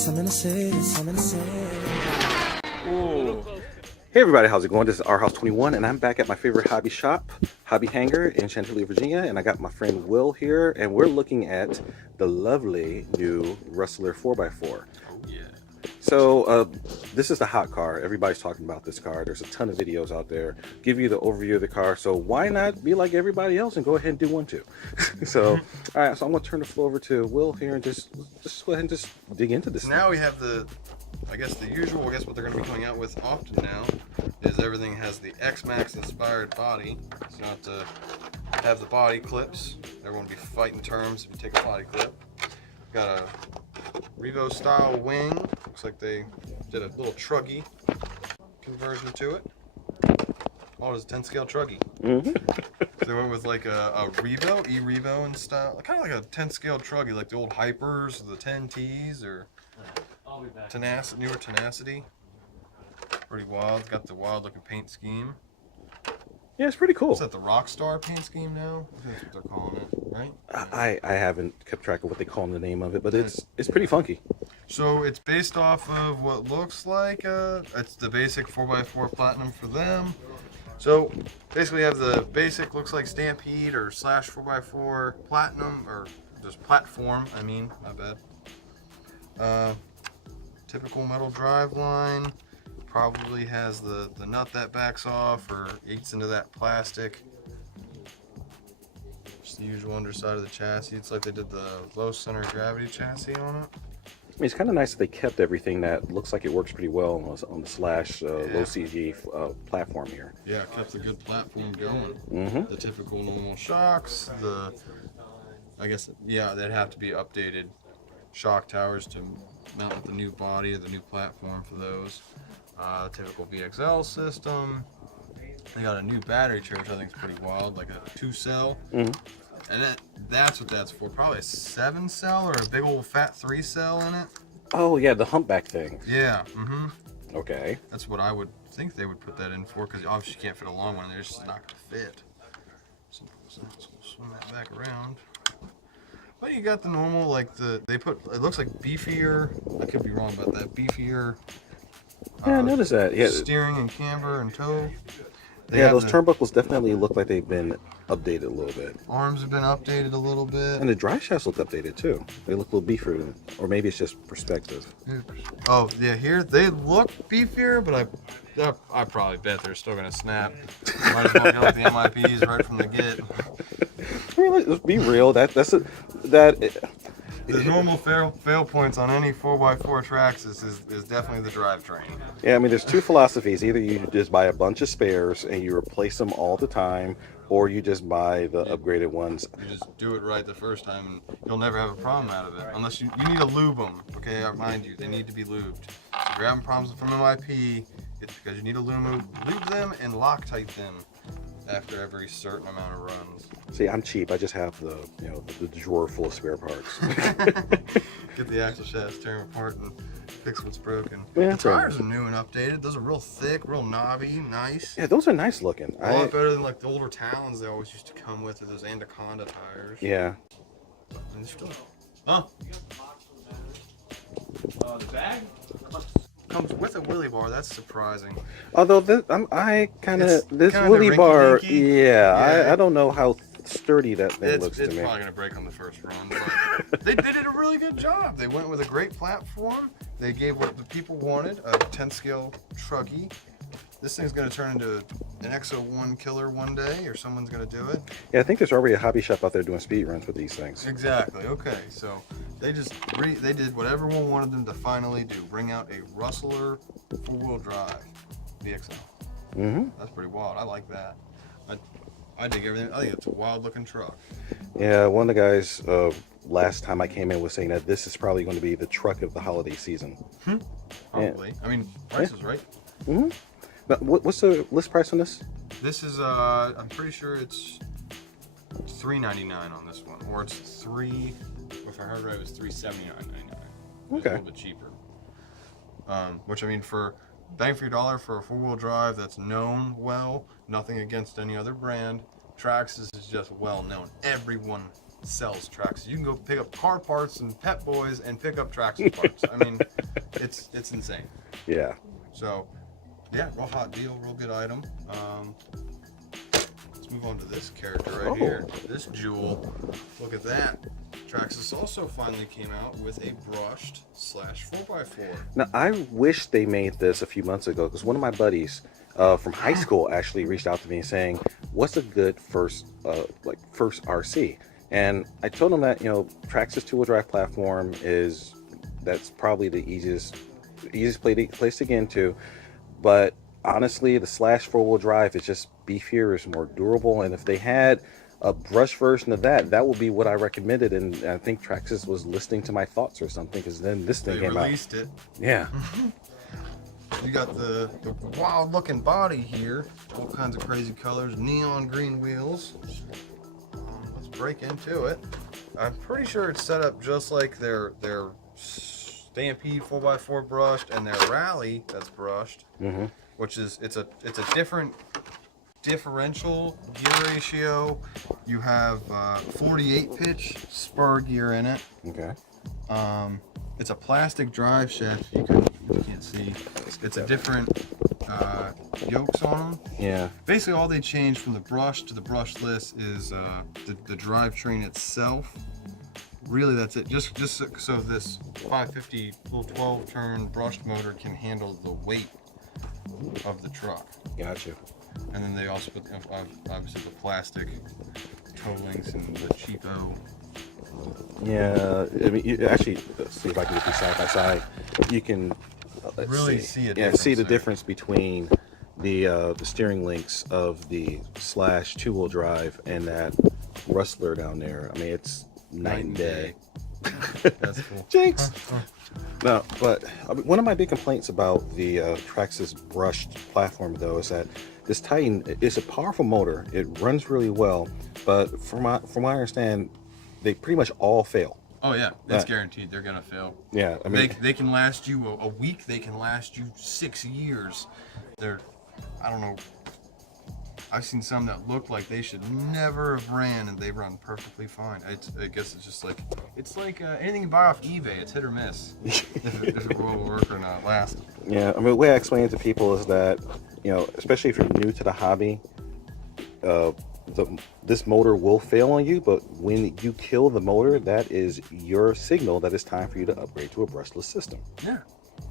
Ooh. Hey everybody, how's it going? This is Our House 21 and I'm back at my favorite hobby shop, Hobby Hangar in Chantilly, Virginia, and I got my friend Will here and we're looking at the lovely new Rustler 4x4. Oh yeah. So this is the hot car. Everybody's talking about this car. There's a ton of videos out there give you the overview of the car, so why not be like everybody else and go ahead and do one too? So all right, so I'm gonna turn the floor over to Will here and just go ahead and just dig into this. Now we have the, I guess the usual, I guess what they're going to be coming out with often now is everything has the X-Max inspired body. So you don't have to have the body clips. Everyone will be fighting terms if you take a body clip. Got a Revo style wing. Looks like they did a little truggy conversion to it. Oh, it's a 10 scale truggy. So they went with like a Revo, e-revo in style, kind of like a 10 scale truggy, like the old Hypers, the 10Ts, or Tenacity, newer Tenacity. Pretty wild. It's got the wild looking paint scheme. Yeah, it's pretty cool. Is that the Rockstar paint scheme now? I think that's what they're calling it, right? I haven't kept track of what they call the name of it, but it's pretty funky. So it's based off of what looks like it's the basic 4x4 Platinum for them. So basically you have the basic, looks like Stampede or slash 4x4 Platinum, or just platform, I mean, my bad. Typical metal drive line, probably has the nut that backs off or eats into that plastic. Just the usual underside of the chassis. It's like they did the low center of gravity chassis on it. I mean, it's kind of nice that they kept everything that looks like it works pretty well on the slash low CG platform here. Yeah, kept the good platform going. The typical normal shocks, I guess, yeah, they'd have to be updated shock towers to mount with the new body or the new platform for those. Typical VXL system. They got a new battery tray, which I think is pretty wild, like a 2-cell. And that's what that's for. Probably a 7-cell or a big old fat 3-cell in it. Oh yeah, the humpback thing. Yeah. Okay. That's what I would think they would put that in for, because obviously you can't fit a long one. They're just not going to fit. So we'll swing that back around. But you got the normal, like they put, it looks like beefier, I could be wrong about that, beefier. Yeah, I noticed that. Yeah. Steering and camber and tow. Yeah, those turnbuckles definitely look like they've been updated a little bit. Arms have been updated a little bit. And the drive shafts look updated too. They look a little beefier, or maybe it's just perspective. Oh yeah, here they look beefier, but I probably bet they're still gonna snap. Might as well go with the MIPs right from the get. I mean, let's be real. The normal fail points on any 4x4 Traxxas is definitely the drivetrain. Yeah, I mean, there's two philosophies. Either you just buy a bunch of spares and you replace them all the time, or you just buy the upgraded ones. You just do it right the first time, and you'll never have a problem out of it. Unless you need to lube them. Okay, I remind you, they need to be lubed. If you're having problems from MIP, it's because you need to lube them and Loctite them after every certain amount of runs. See, I'm cheap. I just have the drawer full of spare parts. Get the axle shafts, tear them apart, and fix what's broken. Yeah, the tires are new and updated. Those are real thick, real knobby, nice. Yeah, those are nice looking. A lot better than like the older Talons they always used to come with, or those Anaconda tires. Yeah. And still, huh? The bag? Comes with a wheelie bar. That's surprising. Although this wheelie bar, I don't know how sturdy that thing looks to me. It's probably gonna break on the first run. But they did a really good job. They went with a great platform. They gave what the people wanted, a 10 scale truggy. This thing's gonna turn into an XO1 killer one day, or someone's gonna do it. Yeah, I think there's already a hobby shop out there doing speed runs with these things. Exactly. Okay, so they just they did what everyone wanted them to finally do: bring out a Rustler 4-wheel drive VXL. That's pretty wild. I like that. I dig everything. I think it's a wild looking truck. Yeah, one of the guys last time I came in was saying that this is probably going to be the truck of the holiday season. Probably. I mean, price is right. Now, what's the list price on this? This is I'm pretty sure it's $399 on this one, or it's if I heard right, it was $379.99. Okay. A little bit cheaper. Which I mean, for bang for your dollar for a 4-wheel drive that's known well, nothing against any other brand. Traxxas is just well known. Everyone sells Traxxas. You can go pick up car parts and Pet Boys and pick up Traxxas parts. I mean, it's insane. Yeah. So, yeah, real hot deal, real good item. Let's move on to this character right here. This jewel. Look at that. Traxxas also finally came out with a brushed / 4x4. Now, I wish they made this a few months ago, because one of my buddies from high school actually reached out to me saying, what's a good first RC? And I told him that, you know, Traxxas two-wheel drive platform that's probably the easiest place to get into. But honestly, the / 4-wheel drive is just beefier, is more durable. And if they had a brush version of that would be what I recommended. And I think Traxxas was listening to my thoughts or something, because then this thing came out. They released it. Yeah. You got the wild looking body here, all kinds of crazy colors, neon green wheels. Let's break into it. I'm pretty sure it's set up just like their Stampede 4x4 brushed and their Rally that's brushed, which is it's a different differential gear ratio. You have 48 pitch spur gear in it. Okay. It's a plastic drive shaft. You can't see. It's a different yokes on them. Yeah. Basically, all they changed from the brush to the brushless is the drivetrain itself. Really, that's it. Just so this 550 little 12-turn brushed motor can handle the weight of the truck. Gotcha. And then they also put obviously the plastic toe links and the cheapo. Yeah, I mean, actually, let's see if I can get these side by side. You can really see the difference between the steering links of the / 2-wheel drive and that Rustler down there. I mean, it's night and day. That's cool. Jinx. No, but I mean, one of my big complaints about the Traxxas brushed platform, though, is that this Titan is a powerful motor. It runs really well, but from what I understand, they pretty much all fail. Oh yeah, that's guaranteed. They're gonna fail. Yeah, I mean, they can last you a week. They can last you 6 years. I don't know. I've seen some that look like they should never have ran, and they run perfectly fine. I guess it's just like anything you buy off eBay. It's hit or miss if it will work or not last. Yeah, I mean, the way I explain it to people is that, you know, especially if you're new to the hobby, this motor will fail on you, but when you kill the motor, that is your signal that it's time for you to upgrade to a brushless system. Yeah.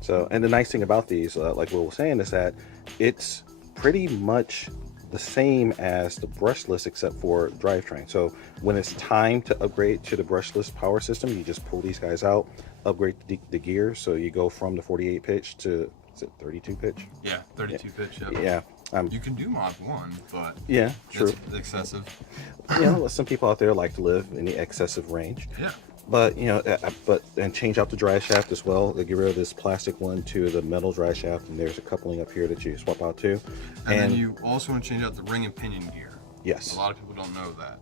So, and the nice thing about these, like Will was saying, is that it's pretty much the same as the brushless except for drivetrain. So when it's time to upgrade to the brushless power system, you just pull these guys out, upgrade the gear. So you go from the 48 pitch to, is it 32 pitch? Yeah, 32 pitch. Yep. Yeah. You can do mod 1, but yeah, true. It's excessive. You know, some people out there like to live in the excessive range. Yeah. But, you know, and change out the drive shaft as well. They get rid of this plastic one to the metal drive shaft, and there's a coupling up here that you swap out too. And then you also want to change out the ring and pinion gear. Yes. A lot of people don't know that.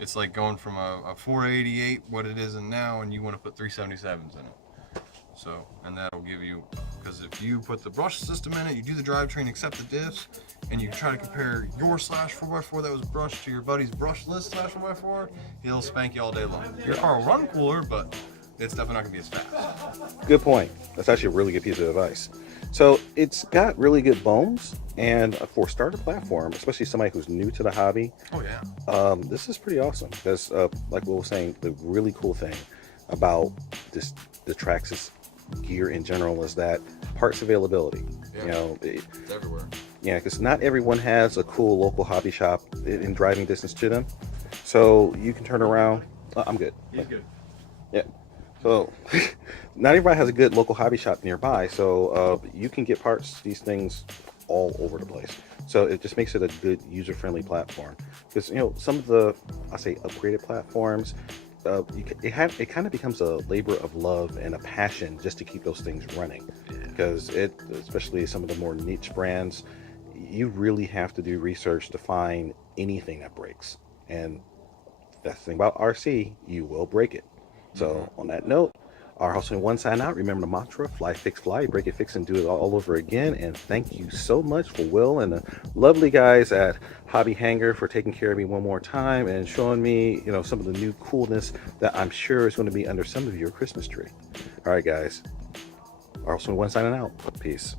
It's like going from a 488, what it is in now, and you want to put 377s in it. So, and that'll give you, because if you put the brush system in it, you do the drivetrain, accept the diffs, and you try to compare your / 4x4 that was brushed to your buddy's brushless / 4x4, he'll spank you all day long. Your car will run cooler, but it's definitely not going to be as fast. Good point. That's actually a really good piece of advice. So it's got really good bones, and for starter platform, especially somebody who's new to the hobby, oh yeah, this is pretty awesome. Because like we were saying, the really cool thing about the Traxxas gear in general is that parts availability. Yeah. You know, it's everywhere. Yeah, because not everyone has a cool local hobby shop in driving distance to them, so you can turn around. I'm good. He's good. Yeah. So not everybody has a good local hobby shop nearby, so you can get these things all over the place. So it just makes it a good user-friendly platform. Because, you know, some of the, I say, upgraded platforms, it kind of becomes a labor of love and a passion just to keep those things running. Because especially some of the more niche brands, you really have to do research to find anything that breaks. And that's the thing about RC, you will break it. So on that note, Our House 21 sign out. Remember the mantra: fly, fix, fly, break it, fix, and do it all over again. And thank you so much for Will and the lovely guys at Hobby Hangar for taking care of me one more time and showing me, some of the new coolness that I'm sure is going to be under some of your Christmas tree. All right, guys. Our House 21 signing out. Peace.